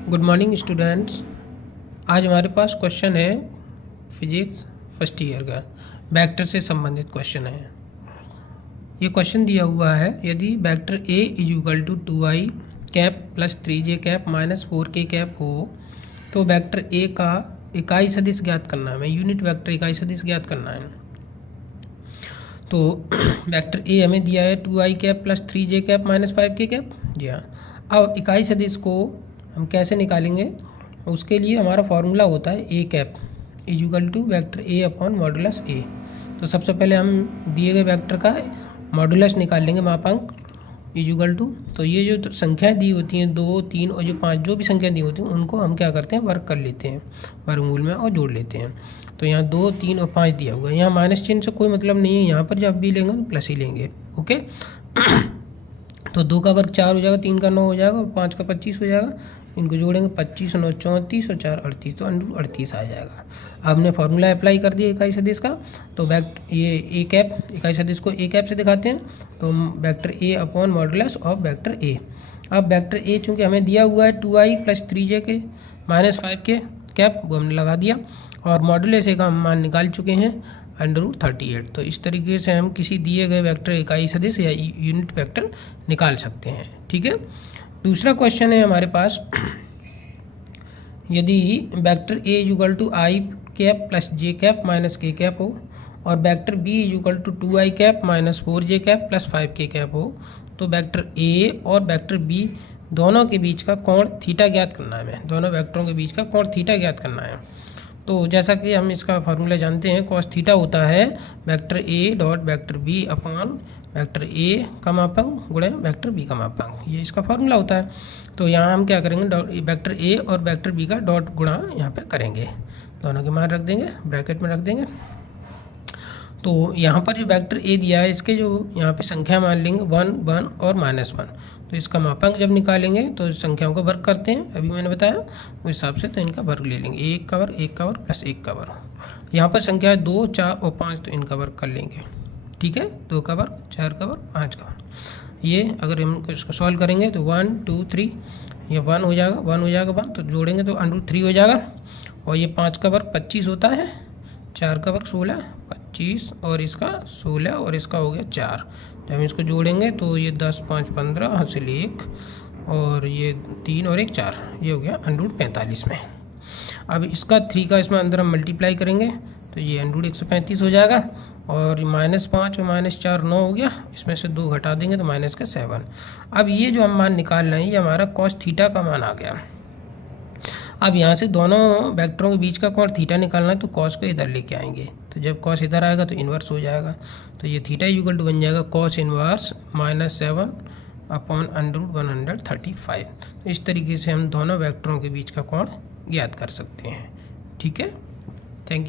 Good morning students. आज हमारे पास question है फिजिक्स फर्स्ट ईयर का, वेक्टर से संबंधित क्वेश्चन है। ये क्वेश्चन दिया हुआ है, यदि vector a is equal to 2i cap plus 3j cap minus 4k cap हो तो वेक्टर a का इकाई सदिश ज्ञात करना है, यूनिट वेक्टर इकाई सदिश ज्ञात करना है। तो वेक्टर a हमें दिया है 2i cap plus 3j cap minus 5k cap. जी हाँ, अब इकाई सदिश को हम कैसे निकालेंगे, उसके लिए हमारा फॉर्मूला होता है A cap is equal to vector A upon modulus A. तो सबसे पहले हम दिए गए वेक्टर का मॉडुलस निकाल लेंगे, मापांक इज इक्वल टू, तो ये जो संख्याएं दी होती हैं 2, 3 और जो 5 जो भी संख्या दी होती हैं उनको हम क्या करते हैं, वर्ग कर लेते हैं वर्गमूल में और जोड़ लेते हैं। तो यहाँ 2, 3 और 5 दिया हुआ है, यहाँ माइनस चिन्ह से कोई मतलब नहीं है, यहाँ पर जब भी लेंगे तो प्लस ही लेंगे। ओके तो 2 का वर्ग 4 हो जाएगा, 3 का 9 हो जाएगा और 5 का 25 हो जाएगा। इनको जोड़ेंगे 25 9 34 और 4 38, तो अंडर 38 आ जाएगा। अब हमने फार्मूला अप्लाई कर दिया इकाई सदिश का, तो ये ए कैप इकाई सदिश को ए कैप से दिखाते हैं, तो vector A upon modulus of vector A. अब वेक्टर ए चूँकि हमें दिया हुआ है 2i प्लस 3j के माइनस 5k कैप, वो हमने लगा दिया, और मॉडुलस ए का हम मान निकाल चुके हैं √38। तो इस तरीके से हम किसी दिए गए वेक्टर इकाई सदिश या यूनिट वेक्टर निकाल सकते हैं। ठीक है, दूसरा क्वेश्चन है हमारे पास, यदि vector A equal to I cap plus J cap minus K cap हो और vector B equal to 2i cap minus 4j cap plus 5k cap हो, तो वेक्टर ए और वेक्टर बी दोनों के बीच का कोण थीटा ज्ञात करना है हमें, दोनों वेक्टरों के बीच का कोण थीटा ज्ञात करना है। तो जैसा कि हम इसका फार्मूला जानते हैं, कॉस थीटा होता है vector A dot vector B upon vector A का मापांक गुणे वेक्टर बी का मापांक, ये इसका फार्मूला होता है। तो यहाँ हम क्या करेंगे, वेक्टर ए और वेक्टर बी का डॉट गुणा यहाँ पे करेंगे, दोनों के मान रख देंगे, ब्रैकेट में रख देंगे। तो यहाँ पर जो वेक्टर ए दिया है, इसके जो यहाँ पे संख्या मान लेंगे 1, 1 और -1, तो इसका मापांक जब निकालेंगे तो संख्याओं का वर्ग करते हैं, अभी मैंने बताया उस हिसाब से, तो इनका वर्ग ले लेंगे, 1 का वर्ग 1 का वर्ग प्लस 1 का वर्ग। यहाँ पर संख्या है 2, 4 और 5, तो इनका वर्ग कर लेंगे। ठीक है, 2 का वर्ग 4 का वर्ग 5 का वर्ग। ये अगर हम इसको सॉल्व करेंगे तो 1 2 3, ये 1 हो जाएगा, 1 हो जाएगा 1, तो जोड़ेंगे तो √3 हो जाएगा, और ये 5 का वर्ग 25 होता है, 4 का वर्ग 16, 25 और इसका 16 और इसका हो गया 4। जब हम इसको जोड़ेंगे तो ये 10 5 15 हासिल 1 और ये 3 और 1 4, ये हो गया √45 में। अब इसका 3 का इसमें अंदर हम मल्टीप्लाई करेंगे तो ये √135 हो जाएगा, और -5 और -4 9 हो गया, इसमें से 2 घटा देंगे तो माइनस का 7। अब ये जो हम मान निकाल रहे हैं, ये हमारा कॉस थीटा का मान आ गया। अब यहाँ से दोनों वेक्टरों के बीच का कोण थीटा निकालना है, तो कॉस को इधर लेके आएंगे, तो जब कॉस इधर आएगा तो इन्वर्स हो जाएगा, तो ये थीटा इक्वल टू बन जाएगा कॉस इन्वर्स -7 अपॉन √135। तो इस तरीके से हम दोनों वेक्टरों के बीच का कोण ज्ञात कर सकते हैं। ठीक है, थैंक यू।